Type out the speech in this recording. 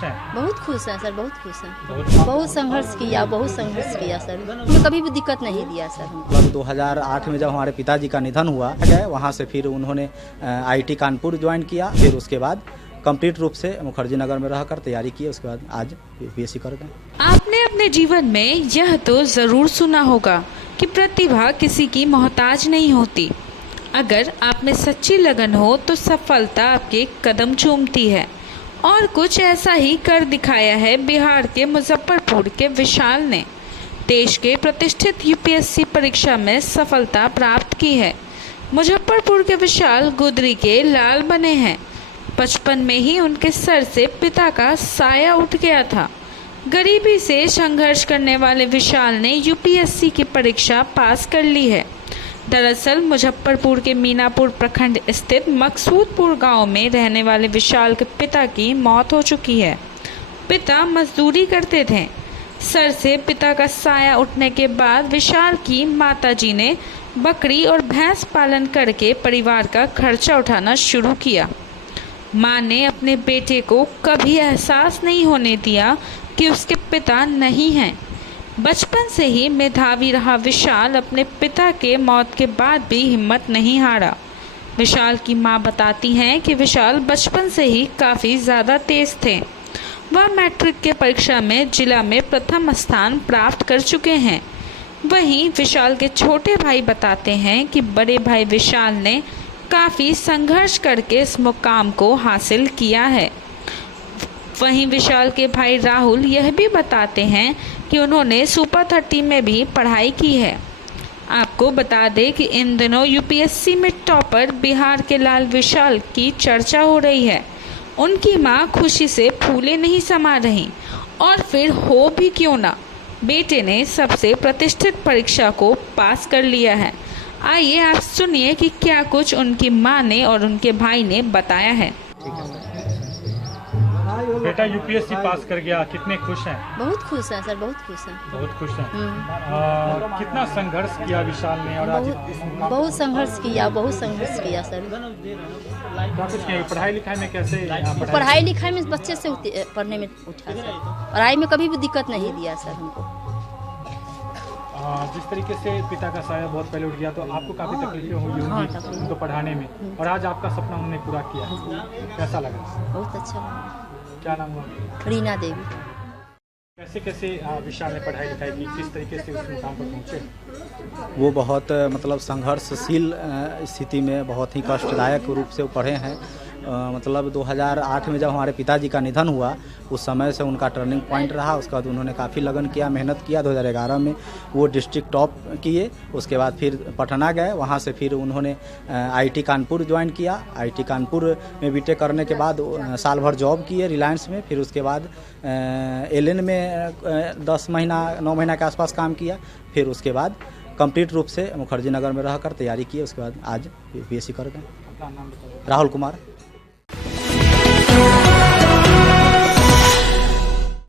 बहुत खुश हैं सर, बहुत खुश हैं। बहुत संघर्ष किया सर, हमें कभी भी दिक्कत नहीं दिया सर। मतलब 2008 में जब हमारे पिताजी का निधन हुआ गए, वहाँ से फिर उन्होंने आईटी कानपुर ज्वाइन किया। फिर उसके बाद कंप्लीट रूप से मुखर्जी नगर में रहकर तैयारी की। उसके बाद आज यूपीएससी कर गए। आपने अपने जीवन में यह तो जरूर सुना होगा कि प्रतिभा किसी की मोहताज नहीं होती। अगर आप में सच्ची लगन हो तो सफलता आपके कदम चूमती है। और कुछ ऐसा ही कर दिखाया है बिहार के मुजफ्फरपुर के विशाल ने। देश के प्रतिष्ठित यूपीएससी परीक्षा में सफलता प्राप्त की है। मुजफ्फरपुर के विशाल गुदरी के लाल बने हैं। बचपन में ही उनके सर से पिता का साया उठ गया था। गरीबी से संघर्ष करने वाले विशाल ने यूपीएससी की परीक्षा पास कर ली है। दरअसल मुजफ्फरपुर के मीनापुर प्रखंड स्थित मकसूदपुर गांव में रहने वाले विशाल के पिता की मौत हो चुकी है। पिता मजदूरी करते थे। सर से पिता का साया उठने के बाद विशाल की माताजी ने बकरी और भैंस पालन करके परिवार का खर्चा उठाना शुरू किया। मां ने अपने बेटे को कभी एहसास नहीं होने दिया कि उसके पिता नहीं हैं। बचपन से ही मेधावी रहा विशाल अपने पिता के मौत के बाद भी हिम्मत नहीं हारा। विशाल की मां बताती हैं कि विशाल बचपन से ही काफ़ी ज़्यादा तेज थे। वह मैट्रिक के परीक्षा में जिला में प्रथम स्थान प्राप्त कर चुके हैं। वहीं विशाल के छोटे भाई बताते हैं कि बड़े भाई विशाल ने काफ़ी संघर्ष करके इस मुकाम को हासिल किया है। वहीं विशाल के भाई राहुल यह भी बताते हैं कि उन्होंने सुपर 30 में भी पढ़ाई की है। आपको बता दें कि इन दिनों यूपीएससी में टॉपर बिहार के लाल विशाल की चर्चा हो रही है। उनकी मां खुशी से फूले नहीं समा रही। और फिर हो भी क्यों ना, बेटे ने सबसे प्रतिष्ठित परीक्षा को पास कर लिया है। आइए आप सुनिए कि क्या कुछ उनकी मां ने और उनके भाई ने बताया है। बेटा यूपीएससी पास कर गया, कितने खुश हैं? बहुत खुश हैं सर, बहुत खुश हैं। बहुत खुश हैं। कितना संघर्ष किया विशाल ने और आज बहुत संघर्ष किया सर। क्या कुछ किया? पढ़ाई लिखाई में कैसे? पढ़ाई लिखाई में बच्चे से पढ़ने में उठा सर। पढ़ाई में कभी भी दिक्कत नहीं दिया सर हमको। जिस तरीके से पिता का साया बहुत पहले उठ गया तो आपको काफी तकलीफें हुई होंगी उनको पढ़ाने में, और आज आपका सपना उन्होंने पूरा किया, कैसा लगा? बहुत अच्छा लगा। क्या नाम हुआ? रीना देवी। कैसे कैसे विशाल ने पढ़ाई लिखाई की, किस तरीके से उस मुकाम पर पहुँचे? वो बहुत मतलब संघर्षशील स्थिति में बहुत ही कष्टदायक रूप से वो पढ़े हैं। मतलब 2008 में जब हमारे पिताजी का निधन हुआ, उस समय से उनका टर्निंग पॉइंट रहा। उसके बाद उन्होंने काफ़ी लगन किया, मेहनत किया। 2011 में वो डिस्ट्रिक्ट टॉप किए। उसके बाद फिर पटना गए, वहाँ से फिर उन्होंने आईटी कानपुर ज्वाइन किया। आईटी कानपुर में बीटेक करने के बाद साल भर जॉब किए रिलायंस में। फिर उसके बाद एलएन में 9 महीना के आसपास काम किया। फिर उसके बाद कंप्लीट रूप से मुखर्जी नगर में रहकर तैयारी की। उसके बाद आज यूपीएससी कर गए। राहुल कुमार।